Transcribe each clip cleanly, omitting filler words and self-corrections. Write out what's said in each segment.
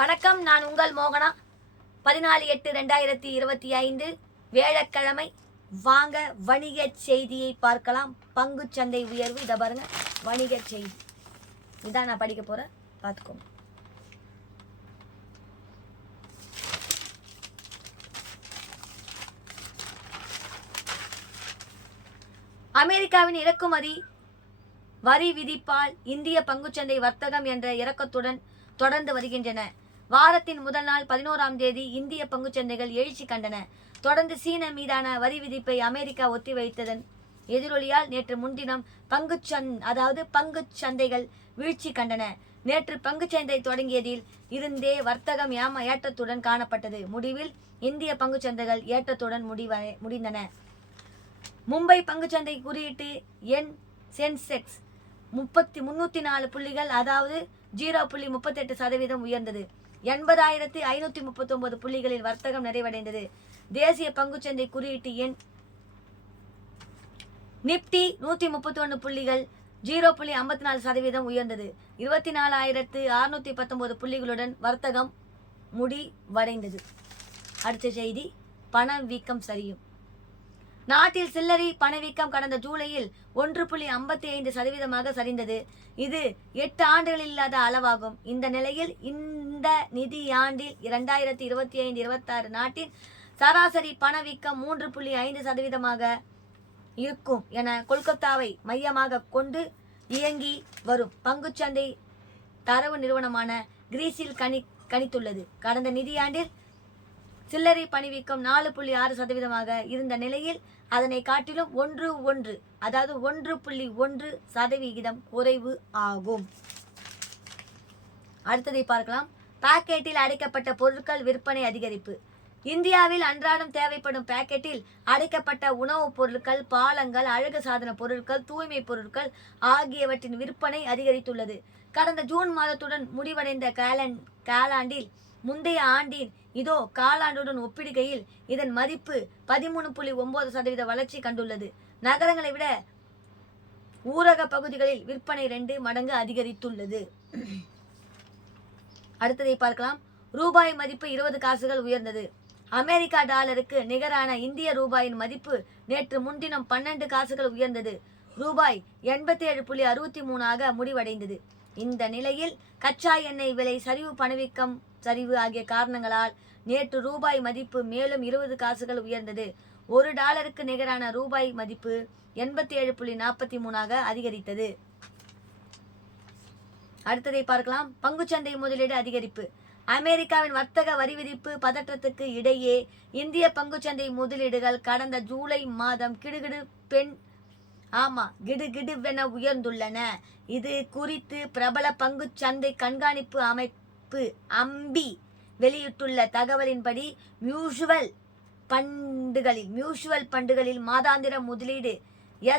வணக்கம், நான் உங்கள் மோகனா. 14/8/2025 வியாழக்கிழமை. வாங்க வணிக செய்தியை பார்க்கலாம். பங்கு சந்தை உயர்வு. இதை பாருங்க, வணிக செய்தி இதான் நான் படிக்க போறேன், பார்த்துக்கோங்க. அமெரிக்காவின் இறக்குமதி வரி விதிப்பால் இந்திய பங்குச்சந்தை வர்த்தகம் என்ற இறக்கத்துடன் தொடர்ந்து வருகின்றன. வாரத்தின் முதல் நாள் 11ஆம் தேதி இந்திய பங்குச்சந்தைகள் எழுச்சி கண்டன. தொடர்ந்து சீன மீதான வரி விதிப்பை அமெரிக்கா ஒத்திவைத்ததன் எதிரொலியால் நேற்று முன்தினம் பங்கு சந்தைகள் வீழ்ச்சி கண்டன. நேற்று பங்குச்சந்தை தொடங்கியதில் இருந்தே வர்த்தகம் ஏற்றத்துடன் காணப்பட்டது. முடிவில் இந்திய பங்குச்சந்தைகள் ஏற்றத்துடன் முடிந்தன. மும்பை பங்குச்சந்தை குறியீட்டு எண் சென்செக்ஸ் 304 புள்ளிகள், அதாவது 0.38% உயர்ந்தது. 80,539 புள்ளிகளில் வர்த்தகம் நிறைவடைந்தது. தேசிய பங்குச்சந்தை குறியீட்டு எண் நிப்டி 131 புள்ளிகள், 0.54% உயர்ந்தது. 24,619 புள்ளிகளுடன் வர்த்தகம் முடிவடைந்தது. அடுத்த செய்தி, பணவீக்கம் சரியும். நாட்டில் சில்லறை பணவீக்கம் கடந்த ஜூலையில் 1.55% சரிந்தது. இது 8 ஆண்டுகளில் இல்லாத அளவாகும். இந்த நிலையில் இந்த நிதியாண்டில் 2025-26 நாட்டின் சராசரி பணவீக்கம் 3.5% இருக்கும் என கொல்கத்தாவை மையமாக கொண்டு இயங்கி வரும் பங்குச்சந்தை தரவு நிறுவனமான கிரீஸில் கணித்துள்ளது. கடந்த நிதியாண்டில் சில்லறை பணவீக்கம் 4.6% இருந்த நிலையில் அதனை காட்டிலும் 1.1% குறைவு ஆகும். அடுத்ததை பார்க்கலாம். பாக்கெட்டில் அடைக்கப்பட்ட பொருட்கள் விற்பனை அதிகரிப்பு. இந்தியாவில் அன்றாடம் தேவைப்படும் பாக்கெட்டில் அடைக்கப்பட்ட உணவுப் பொருட்கள், பாலங்கள், அழகு சாதன பொருட்கள், தூய்மை பொருட்கள் ஆகியவற்றின் விற்பனை அதிகரித்துள்ளது. கடந்த ஜூன் மாதத்துடன் முடிவடைந்த காலாண்டில் முந்தைய ஆண்டின் காலாண்டுடன் ஒப்பிடுகையில் இதன் மதிப்பு 13.9% வளர்ச்சி கண்டுள்ளது. நகரங்களை விட ஊரக பகுதிகளில் விற்பனை 2 மடங்கு அதிகரித்துள்ளது. அடுத்ததை பார்க்கலாம். ரூபாய் மதிப்பு 20 காசுகள் உயர்ந்தது. அமெரிக்கா டாலருக்கு நிகரான இந்திய ரூபாயின் மதிப்பு நேற்று முன்தினம் 12 காசுகள் உயர்ந்தது. ரூபாய் 87.63 முடிவடைந்தது. இந்த நிலையில் கச்சா எண்ணெய் விலை சரிவு, பணவீக்கம் சரிவு ஆகிய காரணங்களால் நேற்று ரூபாய் மதிப்பு மேலும் 20 காசுகள் உயர்ந்தது. $1 நிகரான ரூபாய் மதிப்பு 87.43 அதிகரித்தது. அடுத்ததை பார்க்கலாம். பங்குச்சந்தை முதலீடு அதிகரிப்பு. அமெரிக்காவின் வர்த்தக வரி விதிப்பு பதற்றத்துக்கு இடையே இந்திய பங்குச்சந்தை முதலீடுகள் கடந்த ஜூலை மாதம் கிடுகிடுவென உயர்ந்துள்ளன. இது குறித்து பிரபல பங்குச்சந்தை கண்காணிப்பு அமைப்பு அம்பி வெளியிட்டுள்ள தகவலின்படி மியூச்சுவல் பண்டுகளில் மாதாந்திர முதலீடு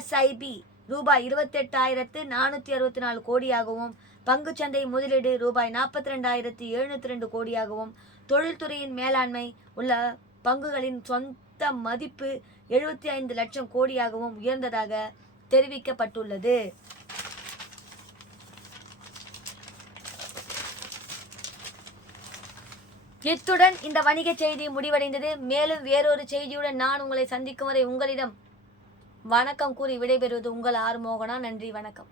SIP ரூபாய் 28,464 கோடியாகவும், பங்குச்சந்தை முதலீடு ரூபாய் 42,702 கோடியாகவும், தொழில்துறையின் மேலாண்மை உள்ள பங்குகளின் சொந்த மதிப்பு 75 லட்சம் கோடியாகவும் உயர்ந்ததாக தெரிவிக்கப்பட்டுள்ளது. இத்துடன் இந்த வணிக செய்தி முடிவடைந்தது. மேலும் வேறொரு செய்தியுடன் நான் உங்களை சந்திக்கும் வரை உங்களிடம் வணக்கம் கூறி விடைபெறுவது உங்கள் ஆர் மோகனா. நன்றி, வணக்கம்.